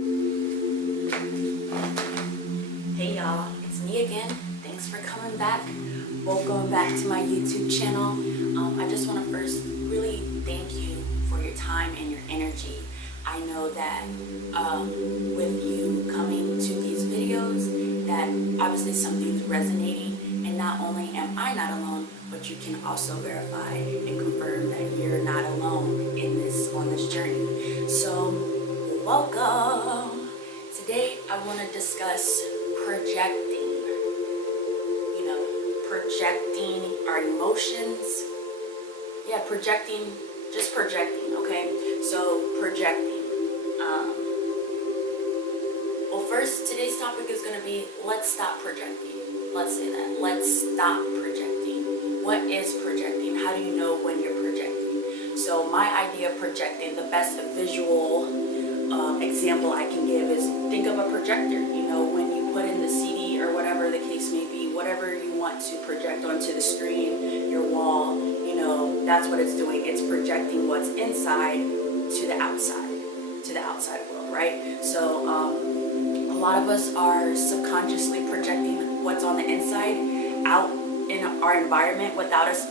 Hey y'all, it's me again. Thanks for coming back. Welcome back to my YouTube channel. I just want to first really thank you for your time and your energy. I know that with you coming to these videos, that obviously something's resonating, and not only am I not alone, but you can also verify and confirm that you're not alone on this journey. So welcome. Today I want to discuss projecting. Projecting our emotions. Yeah, just projecting, okay? So projecting. Well, first, today's topic is going to be, let's stop projecting. Let's say that. Let's stop projecting. What is projecting? How do you know when you're projecting? So my idea of projecting, the best visual example I can give is, think of a projector. When you put in the CD or whatever the case may be, whatever you want to project onto the screen, your wall, that's what it's doing. It's projecting what's inside to the outside world, right? So a lot of us are subconsciously projecting what's on the inside out in our environment without us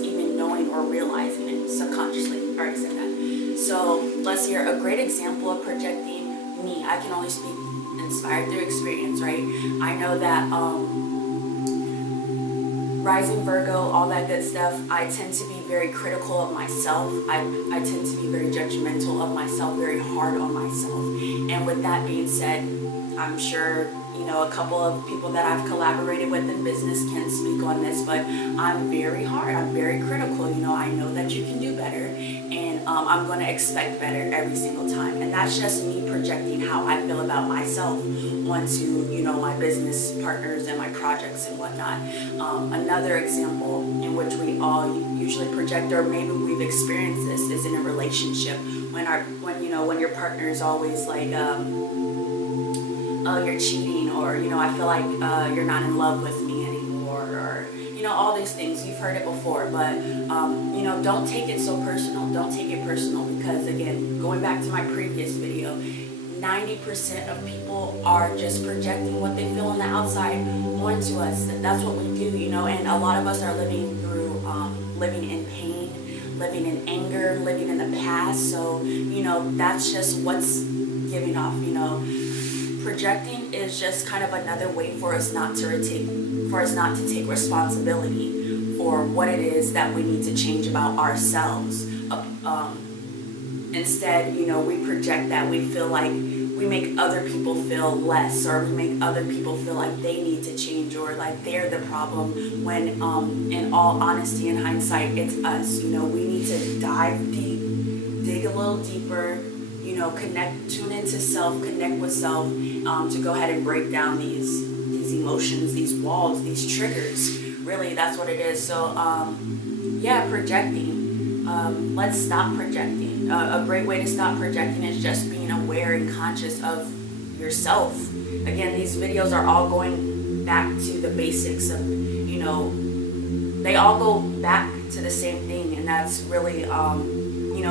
even knowing or realizing it subconsciously. I already said that. So let's hear a great example of projecting. Me, I can only speak inspired through experience, right? I know that rising Virgo, all that good stuff, I tend to be very critical of myself. I tend to be very judgmental of myself, very hard on myself. And with that being said, I'm sure a couple of people that I've collaborated with in business can speak on this, but I'm very hard, I'm very critical. I know that you can do better, and I'm going to expect better every single time. And that's just me projecting how I feel about myself onto my business partners and my projects and whatnot. Another example in which we all usually project, or maybe we've experienced this, is in a relationship when your partner is always like, oh, you're cheating, or I feel like you're not in love with me anymore, or all these things. You've heard it before, but don't take it so personal. Don't take it personal, because again, going back to my previous video, 90% of people are just projecting what they feel on the outside onto us. That's what we do, and a lot of us are living in pain, living in anger, living in the past. So that's just what's giving off. Projecting is just kind of another way for us not to take responsibility for what it is that we need to change about ourselves. Instead, we project that we feel like we make other people feel less, or we make other people feel like they need to change, or like they're the problem, when in all honesty and hindsight, it's us. We need to dive deep, dig a little deeper, tune into self, connect with self, to go ahead and break down these emotions, these walls, these triggers. Really, that's what it is. So, yeah, projecting. Let's stop projecting. A great way to stop projecting is just being aware and conscious of yourself. Again, these videos are all going back to the basics of, they all go back to the same thing, and that's really,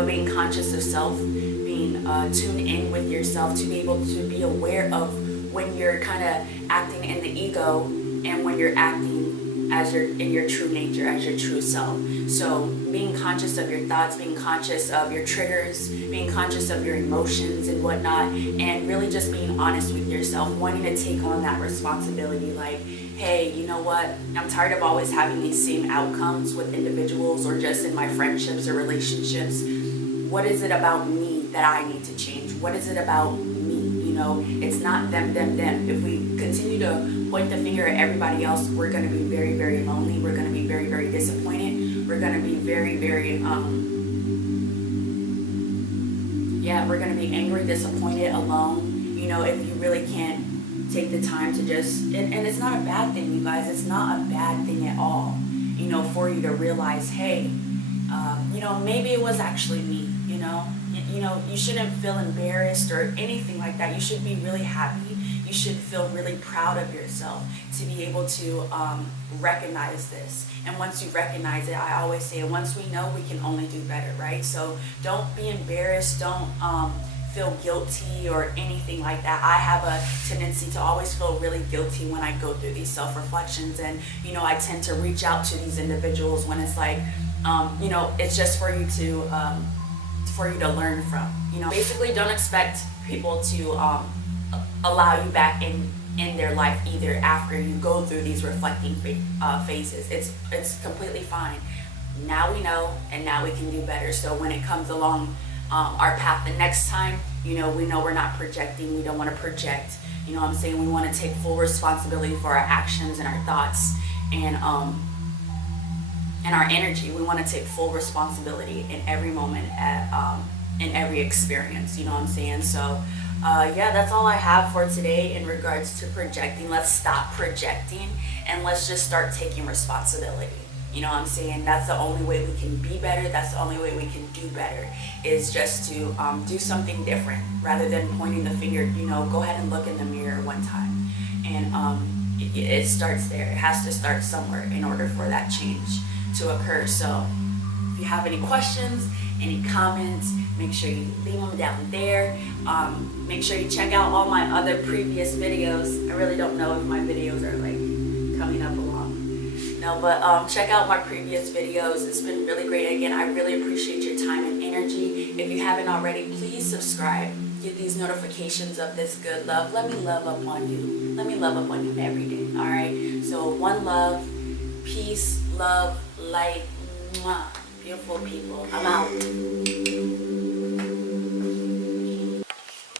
being conscious of self, being tuned in with yourself, to be able to be aware of when you're kind of acting in the ego and when you're acting as in your true nature, as your true self. So being conscious of your thoughts, being conscious of your triggers, being conscious of your emotions and whatnot, and really just being honest with yourself, wanting to take on that responsibility. Like, hey, you know what? I'm tired of always having these same outcomes with individuals, or just in my friendships or relationships. What is it about me that I need to change? What is it about me? It's not them. If we continue to point the finger at everybody else, we're going to be very, very lonely. We're going to be very, very disappointed. We're going to be very, very, we're going to be angry, disappointed, alone. If you really can't take the time to just, and it's not a bad thing, you guys. It's not a bad thing at all, for you to realize, hey, maybe it was actually me, you shouldn't feel embarrassed or anything like that. You should be really happy. You should feel really proud of yourself to be able to recognize this. And once you recognize it, I always say, once we know, we can only do better, right? So don't be embarrassed. Don't feel guilty or anything like that. I have a tendency to always feel really guilty when I go through these self-reflections, and you know, I tend to reach out to these individuals when it's like, you know, it's just for you to learn from. You know, basically, don't expect people to allow you back in their life either after you go through these reflecting phases. It's completely fine. Now we know, and now we can do better. So when it comes along our path the next time, you know, we know we're not projecting. We don't want to project. You know what I'm saying? We want to take full responsibility for our actions and our thoughts and our energy. We want to take full responsibility in every moment, in every experience. You know what I'm saying? So yeah, that's all I have for today in regards to projecting. Let's stop projecting and let's just start taking responsibility. You know what I'm saying? That's the only way we can be better. That's the only way we can do better, is just to do something different rather than pointing the finger. You know, go ahead and look in the mirror one time. And it starts there. It has to start somewhere in order for that change to occur. So if you have any questions, any comments, make sure you leave them down there. Make sure you check out all my other previous videos. I really don't know if my videos are like coming up along. No, but check out my previous videos. It's been really great. Again, I really appreciate your time and energy. If you haven't already, please subscribe. Get these notifications of this good love. Let me love up on you. Let me love up on you every day. All right. So one love, peace, love, light. Mwah. Beautiful people. I'm out.